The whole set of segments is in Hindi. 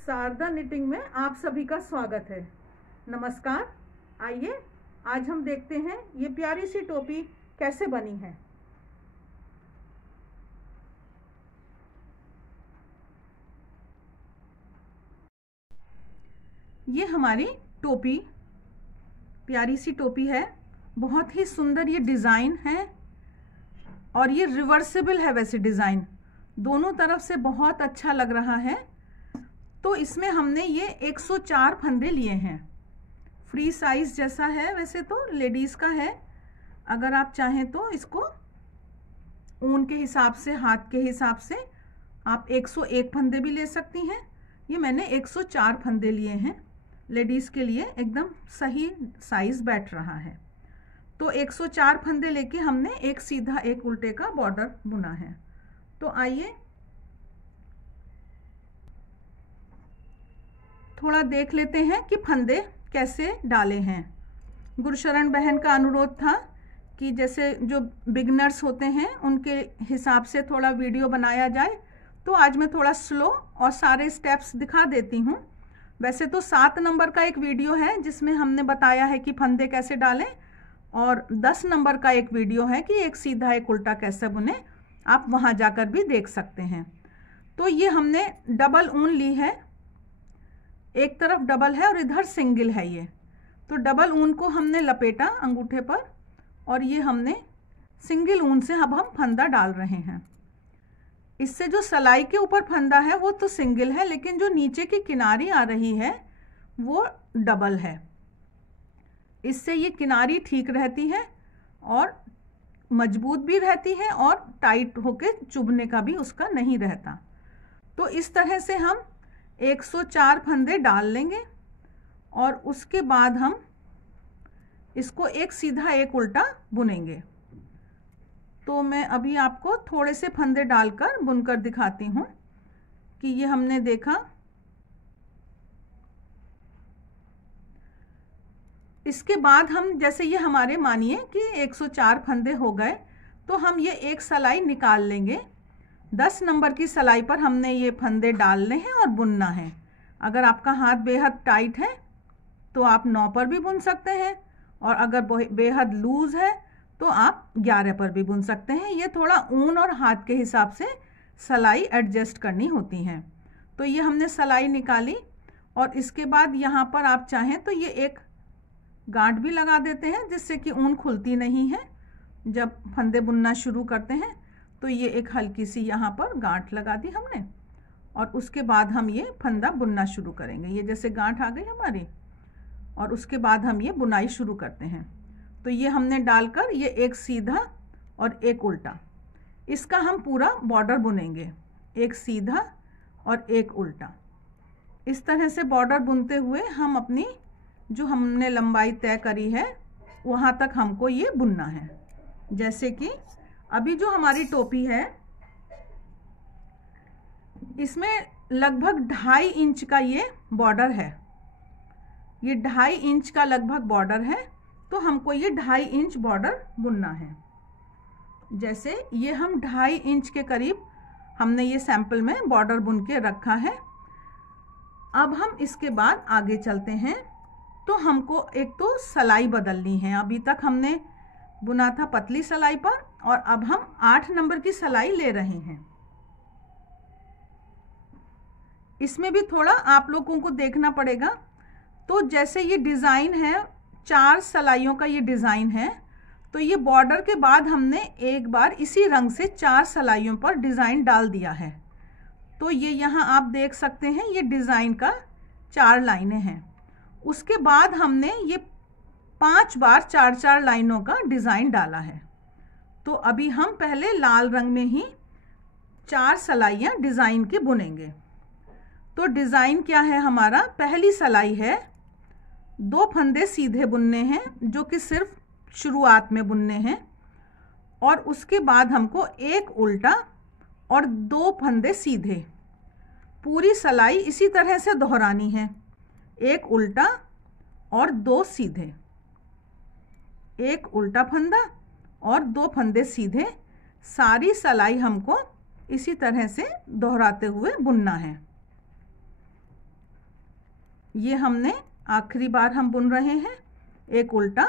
शारदा निटिंग में आप सभी का स्वागत है। नमस्कार। आइए आज हम देखते हैं ये प्यारी सी टोपी कैसे बनी है। ये हमारी टोपी प्यारी सी टोपी है, बहुत ही सुंदर ये डिज़ाइन है और ये रिवर्सिबल है। वैसे डिज़ाइन दोनों तरफ से बहुत अच्छा लग रहा है। तो इसमें हमने ये 104 फंदे लिए हैं। फ्री साइज जैसा है, वैसे तो लेडीज़ का है। अगर आप चाहें तो इसको ऊन के हिसाब से, हाथ के हिसाब से आप 101 फंदे भी ले सकती हैं। ये मैंने 104 फंदे लिए हैं। लेडीज़ के लिए एकदम सही साइज बैठ रहा है। तो 104 फंदे लेके हमने एक सीधा एक उल्टे का बॉर्डर बुना है। तो आइए थोड़ा देख लेते हैं कि फंदे कैसे डाले हैं। गुरशरण बहन का अनुरोध था कि जैसे जो बिगनर्स होते हैं उनके हिसाब से थोड़ा वीडियो बनाया जाए, तो आज मैं थोड़ा स्लो और सारे स्टेप्स दिखा देती हूँ। वैसे तो 7 नंबर का एक वीडियो है जिसमें हमने बताया है कि फंदे कैसे डालें, और 10 नंबर का एक वीडियो है कि एक सीधा एक उल्टा कैसे बुने। आप वहाँ जाकर भी देख सकते हैं। तो ये हमने डबल ऊन ली है, एक तरफ डबल है और इधर सिंगल है ये। तो डबल ऊन को हमने लपेटा अंगूठे पर और ये हमने सिंगल ऊन से अब हम फंदा डाल रहे हैं। इससे जो सलाई के ऊपर फंदा है वो तो सिंगल है, लेकिन जो नीचे की किनारी आ रही है वो डबल है। इससे ये किनारी ठीक रहती है और मजबूत भी रहती है और टाइट होके चुभने का भी उसका नहीं रहता। तो इस तरह से हम 104 फंदे डाल लेंगे और उसके बाद हम इसको एक सीधा एक उल्टा बुनेंगे। तो मैं अभी आपको थोड़े से फंदे डालकर बुनकर दिखाती हूँ कि ये हमने देखा। इसके बाद हम जैसे ये हमारे मानिए कि 104 फंदे हो गए, तो हम ये एक सलाई निकाल लेंगे। 10 नंबर की सलाई पर हमने ये फंदे डालने हैं और बुनना है। अगर आपका हाथ बेहद टाइट है तो आप 9 पर भी बुन सकते हैं, और अगर बेहद लूज है तो आप 11 पर भी बुन सकते हैं। ये थोड़ा ऊन और हाथ के हिसाब से सलाई एडजस्ट करनी होती है। तो ये हमने सलाई निकाली और इसके बाद यहाँ पर आप चाहें तो ये एक गांठ भी लगा देते हैं, जिससे कि ऊन खुलती नहीं है। जब फंदे बुनना शुरू करते हैं तो ये एक हल्की सी यहाँ पर गांठ लगा दी हमने, और उसके बाद हम ये फंदा बुनना शुरू करेंगे। ये जैसे गांठ आ गई हमारी, और उसके बाद हम ये बुनाई शुरू करते हैं। तो ये हमने डालकर ये एक सीधा और एक उल्टा, इसका हम पूरा बॉर्डर बुनेंगे। एक सीधा और एक उल्टा, इस तरह से बॉर्डर बुनते हुए हम अपनी जो हमने लंबाई तय करी है वहाँ तक हमको ये बुनना है। जैसे कि अभी जो हमारी टोपी है इसमें लगभग 2.5 इंच का ये बॉर्डर है। ये 2.5 इंच का लगभग बॉर्डर है, तो हमको ये 2.5 इंच बॉर्डर बुनना है। जैसे ये हम 2.5 इंच के करीब हमने ये सैंपल में बॉर्डर बुन के रखा है। अब हम इसके बाद आगे चलते हैं। तो हमको एक तो सलाई बदलनी है। अभी तक हमने बुना था पतली सलाई पर, और अब हम 8 नंबर की सलाई ले रहे हैं। इसमें भी थोड़ा आप लोगों को देखना पड़ेगा। तो जैसे ये डिज़ाइन है, 4 सलाइयों का ये डिज़ाइन है, तो ये बॉर्डर के बाद हमने एक बार इसी रंग से 4 सलाइयों पर डिज़ाइन डाल दिया है। तो ये यहाँ आप देख सकते हैं, ये डिज़ाइन का 4 लाइनें हैं। उसके बाद हमने ये 5 बार 4-4 लाइनों का डिज़ाइन डाला है। तो अभी हम पहले लाल रंग में ही 4 सलाइयाँ डिज़ाइन की बुनेंगे। तो डिज़ाइन क्या है हमारा? पहली सलाई है, 2 फंदे सीधे बुनने हैं जो कि सिर्फ शुरुआत में बुनने हैं, और उसके बाद हमको एक उल्टा और 2 फंदे सीधे। पूरी सलाई इसी तरह से दोहरानी है। एक उल्टा और 2 सीधे, एक उल्टा फंदा और 2 फंदे सीधे। सारी सलाई हमको इसी तरह से दोहराते हुए बुनना है। ये हमने आखिरी बार हम बुन रहे हैं, एक उल्टा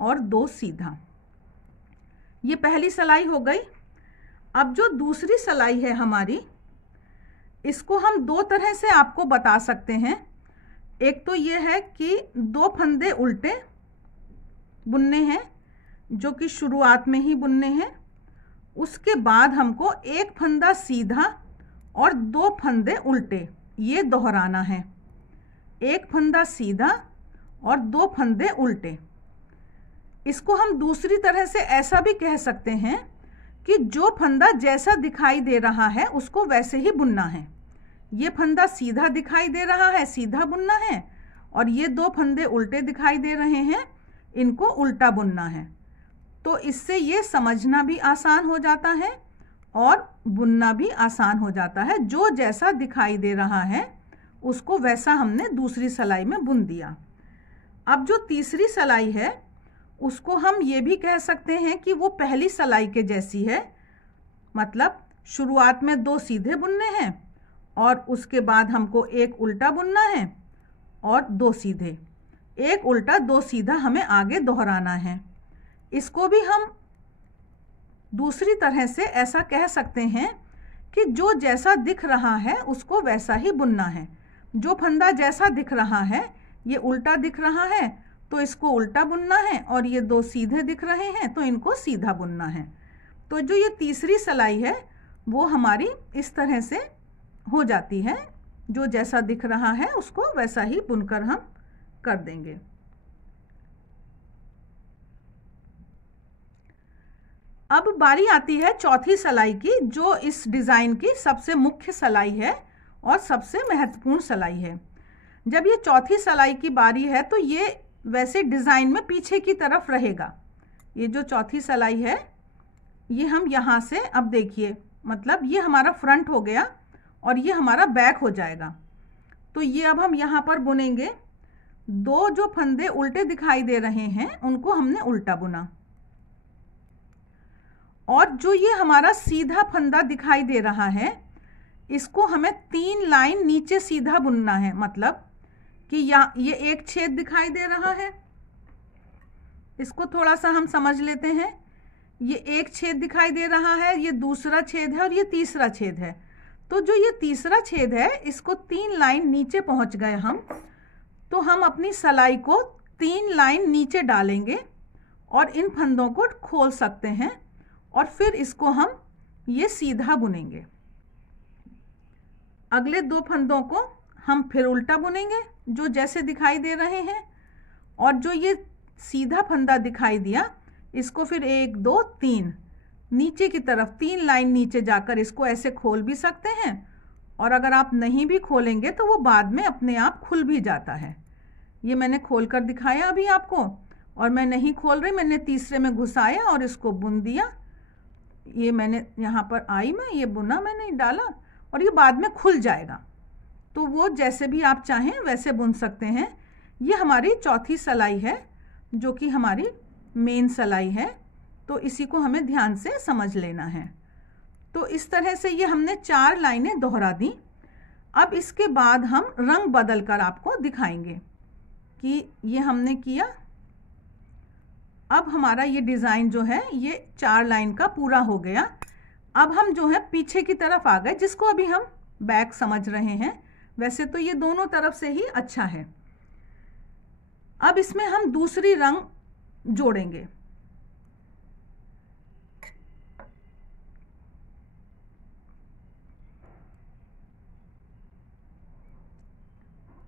और 2 सीधा। ये पहली सिलाई हो गई। अब जो दूसरी सिलाई है हमारी, इसको हम 2 तरह से आपको बता सकते हैं। एक तो ये है कि 2 फंदे उल्टे बुनने हैं, जो कि शुरुआत में ही बुनने हैं। उसके बाद हमको एक फंदा सीधा और 2 फंदे उल्टे ये दोहराना है। एक फंदा सीधा और 2 फंदे उल्टे। इसको हम दूसरी तरह से ऐसा भी कह सकते हैं कि जो फंदा जैसा दिखाई दे रहा है उसको वैसे ही बुनना है। ये फंदा सीधा दिखाई दे रहा है, सीधा बुनना है, और ये 2 फंदे उल्टे दिखाई दे रहे हैं, इनको उल्टा बुनना है। तो इससे ये समझना भी आसान हो जाता है और बुनना भी आसान हो जाता है। जो जैसा दिखाई दे रहा है उसको वैसा हमने दूसरी सिलाई में बुन दिया। अब जो तीसरी सिलाई है उसको हम ये भी कह सकते हैं कि वो पहली सिलाई के जैसी है। मतलब शुरुआत में 2 सीधे बुनने हैं और उसके बाद हमको एक उल्टा बुनना है और 2 सीधे। एक उल्टा 2 सीधा हमें आगे दोहराना है। इसको भी हम दूसरी तरह से ऐसा कह सकते हैं कि जो जैसा दिख रहा है उसको वैसा ही बुनना है। जो फंदा जैसा दिख रहा है, ये उल्टा दिख रहा है तो इसको उल्टा बुनना है, और ये 2 सीधे दिख रहे हैं तो इनको सीधा बुनना है। तो जो ये तीसरी सिलाई है वो हमारी इस तरह से हो जाती है। जो जैसा दिख रहा है उसको वैसा ही बुनकर हम कर देंगे। अब बारी आती है चौथी सिलाई की, जो इस डिज़ाइन की सबसे मुख्य सिलाई है और सबसे महत्वपूर्ण सिलाई है। जब ये चौथी सिलाई की बारी है तो ये वैसे डिज़ाइन में पीछे की तरफ रहेगा। ये जो चौथी सिलाई है ये हम यहाँ से, अब देखिए, मतलब ये हमारा फ्रंट हो गया और ये हमारा बैक हो जाएगा। तो ये अब हम यहाँ पर बुनेंगे। 2 जो फंदे उल्टे दिखाई दे रहे हैं उनको हमने उल्टा बुना, और जो ये हमारा सीधा फंदा दिखाई दे रहा है इसको हमें 3 लाइन नीचे सीधा बुनना है। मतलब कि ये एक छेद दिखाई दे रहा है, इसको थोड़ा सा हम समझ लेते हैं। ये एक छेद दिखाई दे रहा है, ये दूसरा छेद है और ये तीसरा छेद है। तो जो ये तीसरा छेद है इसको 3 लाइन नीचे पहुंच गए हम, तो हम अपनी सिलाई को 3 लाइन नीचे डालेंगे और इन फंदों को खोल सकते हैं, और फिर इसको हम ये सीधा बुनेंगे। अगले 2 फंदों को हम फिर उल्टा बुनेंगे जो जैसे दिखाई दे रहे हैं, और जो ये सीधा फंदा दिखाई दिया इसको फिर 1 2 3 नीचे की तरफ 3 लाइन नीचे जाकर इसको ऐसे खोल भी सकते हैं, और अगर आप नहीं भी खोलेंगे तो वो बाद में अपने आप खुल भी जाता है। ये मैंने खोल कर दिखाया अभी आपको, और मैं नहीं खोल रही, मैंने तीसरे में घुसाया और इसको बुन दिया। ये मैंने यहाँ पर आई में ये बुना, मैंने डाला और ये बाद में खुल जाएगा। तो वो जैसे भी आप चाहें वैसे बुन सकते हैं। ये हमारी चौथी सिलाई है जो कि हमारी मेन सिलाई है, तो इसी को हमें ध्यान से समझ लेना है। तो इस तरह से ये हमने 4 लाइनें दोहरा दी। अब इसके बाद हम रंग बदल कर आपको दिखाएंगे कि ये हमने किया। अब हमारा ये डिज़ाइन जो है ये 4 लाइन का पूरा हो गया। अब हम जो है पीछे की तरफ आ गए, जिसको अभी हम बैक समझ रहे हैं। वैसे तो ये दोनों तरफ से ही अच्छा है। अब इसमें हम दूसरी रंग जोड़ेंगे।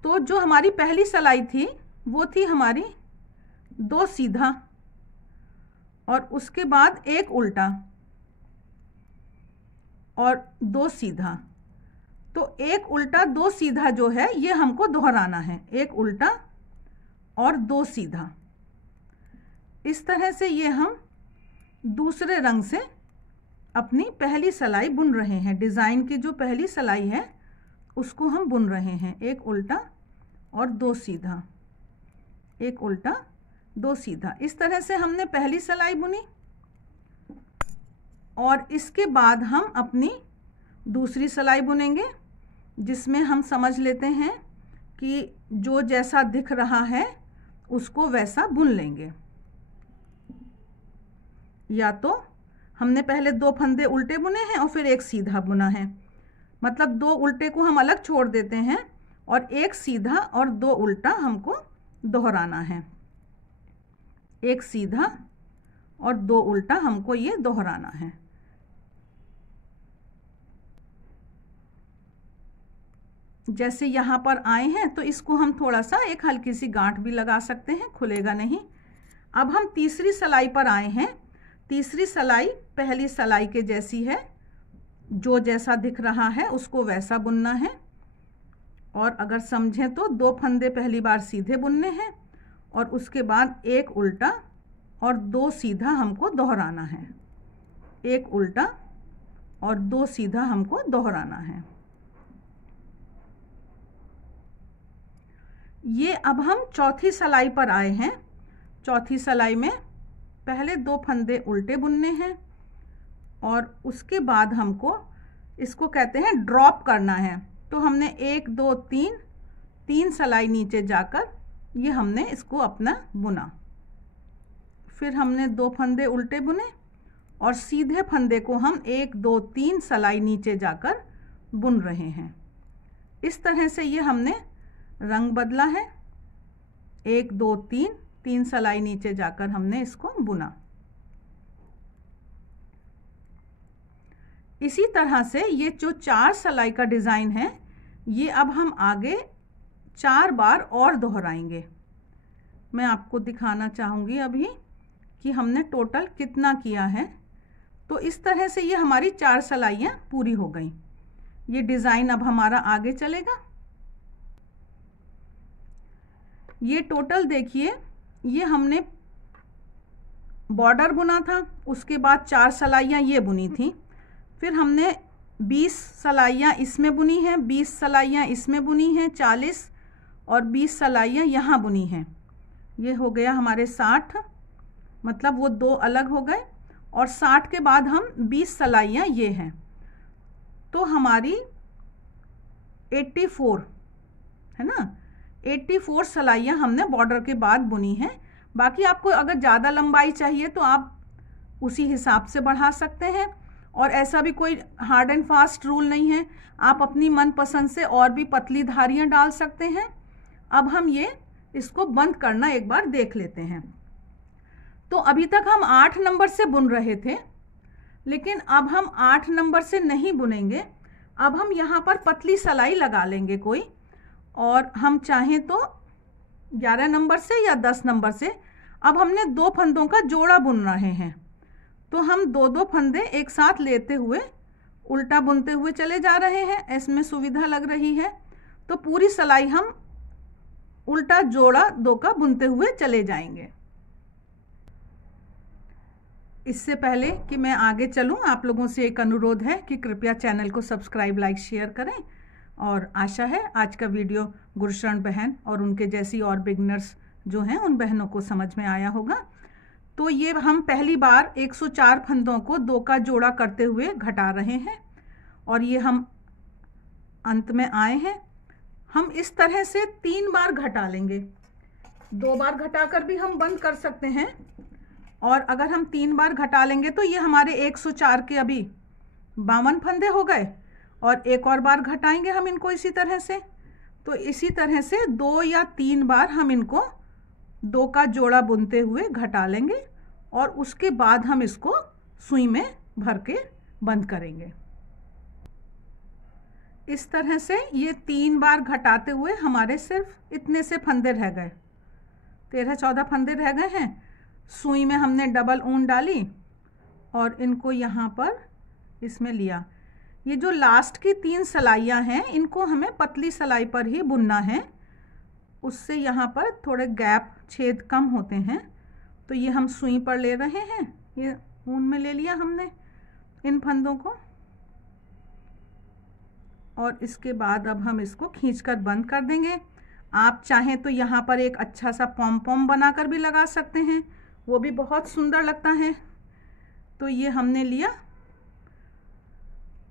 तो जो हमारी पहली सिलाई थी वो थी हमारी 2 सीधा और उसके बाद एक उल्टा और 2 सीधा। तो एक उल्टा 2 सीधा जो है ये हमको दोहराना है, एक उल्टा और 2 सीधा। इस तरह से ये हम दूसरे रंग से अपनी पहली सिलाई बुन रहे हैं। डिज़ाइन की जो पहली सिलाई है उसको हम बुन रहे हैं, एक उल्टा और 2 सीधा, एक उल्टा 2 सीधा। इस तरह से हमने पहली सिलाई बुनी और इसके बाद हम अपनी दूसरी सिलाई बुनेंगे, जिसमें हम समझ लेते हैं कि जो जैसा दिख रहा है उसको वैसा बुन लेंगे। या तो हमने पहले 2 फंदे उल्टे बुने हैं और फिर एक सीधा बुना है, मतलब 2 उल्टे को हम अलग छोड़ देते हैं और एक सीधा और 2 उल्टा हमको दोहराना है। एक सीधा और 2 उल्टा हमको ये दोहराना है। जैसे यहाँ पर आए हैं तो इसको हम थोड़ा सा एक हल्की सी गांठ भी लगा सकते हैं, खुलेगा नहीं। अब हम तीसरी सिलाई पर आए हैं। तीसरी सिलाई पहली सिलाई के जैसी है, जो जैसा दिख रहा है उसको वैसा बुनना है। और अगर समझें तो 2 फंदे पहली बार सीधे बुनने हैं और उसके बाद एक उल्टा और 2 सीधा हमको दोहराना है। एक उल्टा और 2 सीधा हमको दोहराना है। ये अब हम चौथी सिलाई पर आए हैं। चौथी सिलाई में पहले 2 फंदे उल्टे बुनने हैं और उसके बाद हमको इसको कहते हैं ड्रॉप करना है। तो हमने 1 2 3 सिलाई नीचे जाकर ये हमने इसको अपना बुना। फिर हमने 2 फंदे उल्टे बुने और सीधे फंदे को हम 1 2 3 सिलाई नीचे जाकर बुन रहे हैं। इस तरह से ये हमने रंग बदला है। 1 2 3 सिलाई नीचे जाकर हमने इसको बुना। इसी तरह से ये जो 4 सिलाई का डिज़ाइन है ये अब हम आगे 4 बार और दोहराएंगे। मैं आपको दिखाना चाहूँगी अभी कि हमने टोटल कितना किया है। तो इस तरह से ये हमारी 4 सिलाइयाँ पूरी हो गई। ये डिज़ाइन अब हमारा आगे चलेगा। ये टोटल देखिए, ये हमने बॉर्डर बुना था, उसके बाद 4 सिलाइयाँ ये बुनी थी, फिर हमने 20 सिलाइयाँ इसमें बुनी हैं, 20 सिलाइयाँ इसमें बुनी हैं, 40 और 20 सिलाइयाँ यहाँ बुनी हैं। ये हो गया हमारे 60, मतलब वो 2 अलग हो गए। और 60 के बाद हम 20 सिलाइयाँ ये हैं, तो हमारी 84 है ना, 84 सिलाइयाँ हमने बॉर्डर के बाद बुनी हैं। बाकी आपको अगर ज़्यादा लंबाई चाहिए तो आप उसी हिसाब से बढ़ा सकते हैं, और ऐसा भी कोई हार्ड एंड फास्ट रूल नहीं है, आप अपनी मनपसंद से और भी पतली धारियाँ डाल सकते हैं। अब हम ये इसको बंद करना एक बार देख लेते हैं। तो अभी तक हम 8 नंबर से बुन रहे थे, लेकिन अब हम 8 नंबर से नहीं बुनेंगे। अब हम यहाँ पर पतली सिलाई लगा लेंगे कोई, और हम चाहें तो 11 नंबर से या 10 नंबर से। अब हमने 2 फंदों का जोड़ा बुन रहे हैं, तो हम 2 फंदे एक साथ लेते हुए उल्टा बुनते हुए चले जा रहे हैं। इसमें सुविधा लग रही है, तो पूरी सिलाई हम उल्टा जोड़ा 2 का बुनते हुए चले जाएंगे। इससे पहले कि मैं आगे चलूं, आप लोगों से एक अनुरोध है कि कृपया चैनल को सब्सक्राइब, लाइक, शेयर करें। और आशा है आज का वीडियो गुरशरण बहन और उनके जैसी और बिगनर्स जो हैं उन बहनों को समझ में आया होगा। तो ये हम पहली बार 104 फंदों को 2 का जोड़ा करते हुए घटा रहे हैं, और ये हम अंत में आए हैं। हम इस तरह से 3 बार घटा लेंगे। 2 बार घटाकर भी हम बंद कर सकते हैं, और अगर हम 3 बार घटा लेंगे तो ये हमारे 104 के अभी 52 फंदे हो गए, और एक और बार घटाएंगे हम इनको इसी तरह से। तो इसी तरह से 2 या 3 बार हम इनको 2 का जोड़ा बुनते हुए घटा लेंगे, और उसके बाद हम इसको सुई में भर के बंद करेंगे। इस तरह से ये 3 बार घटाते हुए हमारे सिर्फ इतने से फंदे रह गए, 13-14 फंदे रह गए हैं। सुई में हमने डबल ऊन डाली और इनको यहाँ पर इसमें लिया। ये जो लास्ट की 3 सिलाइयाँ हैं इनको हमें पतली सिलाई पर ही बुनना है, उससे यहाँ पर थोड़े गैप, छेद कम होते हैं। तो ये हम सुई पर ले रहे हैं, ये ऊन में ले लिया हमने इन फंदों को, और इसके बाद अब हम इसको खींचकर बंद कर देंगे। आप चाहें तो यहाँ पर एक अच्छा सा पॉम पॉम बनाकर भी लगा सकते हैं, वो भी बहुत सुंदर लगता है। तो ये हमने लिया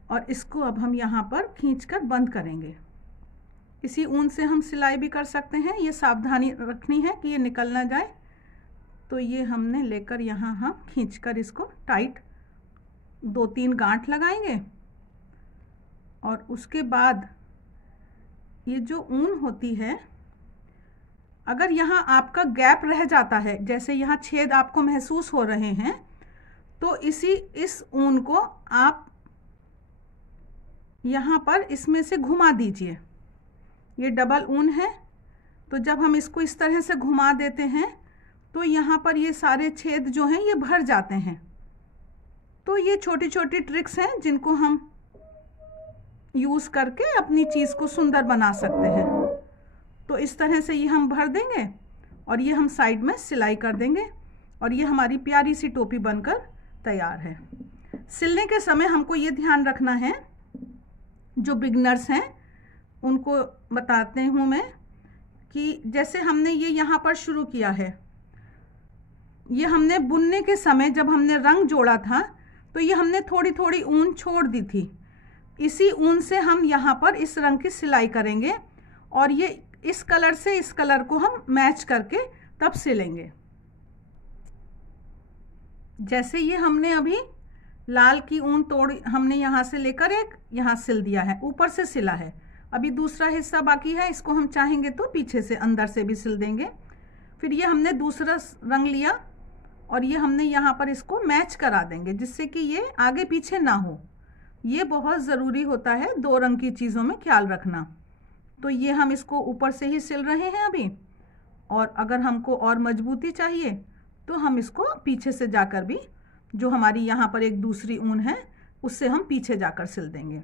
और इसको अब हम यहाँ पर खींचकर बंद करेंगे। इसी ऊन से हम सिलाई भी कर सकते हैं। ये सावधानी रखनी है कि ये निकल ना जाए। तो ये हमने लेकर यहाँ हम खींचकर इसको टाइट 2-3 गांठ लगाएंगे और उसके बाद ये जो ऊन होती है, अगर यहाँ आपका गैप रह जाता है, जैसे यहाँ छेद आपको महसूस हो रहे हैं, तो इस ऊन को आप यहाँ पर इसमें से घुमा दीजिए। ये डबल ऊन है, तो जब हम इसको इस तरह से घुमा देते हैं तो यहाँ पर ये सारे छेद जो हैं ये भर जाते हैं। तो ये छोटी छोटी ट्रिक्स हैं जिनको हम यूज़ करके अपनी चीज़ को सुंदर बना सकते हैं। तो इस तरह से ये हम भर देंगे और ये हम साइड में सिलाई कर देंगे और ये हमारी प्यारी सी टोपी बनकर तैयार है। सिलने के समय हमको ये ध्यान रखना है, जो बिगनर्स हैं उनको बताते हूँ मैं, कि जैसे हमने ये यहाँ पर शुरू किया है, ये हमने बुनने के समय जब हमने रंग जोड़ा था तो ये हमने थोड़ी थोड़ी ऊन छोड़ दी थी। इसी ऊन से हम यहाँ पर इस रंग की सिलाई करेंगे और ये इस कलर से इस कलर को हम मैच करके तब सिलेंगे। जैसे ये हमने अभी लाल की ऊन तोड़ हमने यहाँ से लेकर एक यहाँ सिल दिया है, ऊपर से सिला है। अभी दूसरा हिस्सा बाकी है, इसको हम चाहेंगे तो पीछे से अंदर से भी सिल देंगे। फिर ये हमने दूसरा रंग लिया और ये हमने यहाँ पर इसको मैच करा देंगे जिससे कि ये आगे पीछे ना हो। ये बहुत ज़रूरी होता है 2 रंग की चीज़ों में ख्याल रखना। तो ये हम इसको ऊपर से ही सिल रहे हैं अभी, और अगर हमको और मजबूती चाहिए तो हम इसको पीछे से जाकर भी, जो हमारी यहाँ पर एक दूसरी ऊन है उससे हम पीछे जाकर सिल देंगे।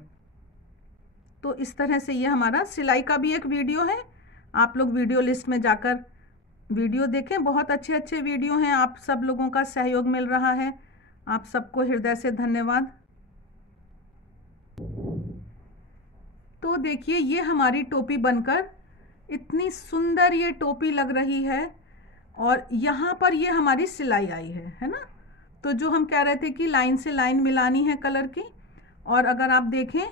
तो इस तरह से ये हमारा सिलाई का भी एक वीडियो है, आप लोग वीडियो लिस्ट में जाकर वीडियो देखें। बहुत अच्छे अच्छे वीडियो हैं, आप सब लोगों का सहयोग मिल रहा है, आप सबको हृदय से धन्यवाद। तो देखिए ये हमारी टोपी बनकर इतनी सुंदर ये टोपी लग रही है और यहाँ पर ये हमारी सिलाई आई है ना। तो जो हम कह रहे थे कि लाइन से लाइन मिलानी है कलर की, और अगर आप देखें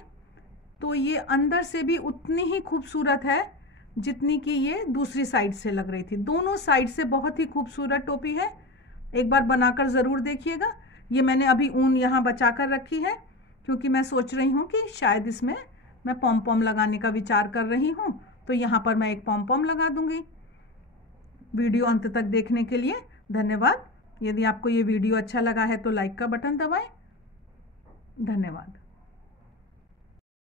तो ये अंदर से भी उतनी ही खूबसूरत है जितनी कि ये दूसरी साइड से लग रही थी। दोनों साइड से बहुत ही खूबसूरत टोपी है, एक बार बनाकर ज़रूर देखिएगा। ये मैंने अभी ऊन यहाँ बचा कर रखी है क्योंकि मैं सोच रही हूँ कि शायद इसमें मैं पॉम पॉम लगाने का विचार कर रही हूँ, तो यहाँ पर मैं एक पॉम पॉम लगा दूँगी। वीडियो अंत तक देखने के लिए धन्यवाद। यदि आपको ये वीडियो अच्छा लगा है तो लाइक का बटन दबाएं। धन्यवाद।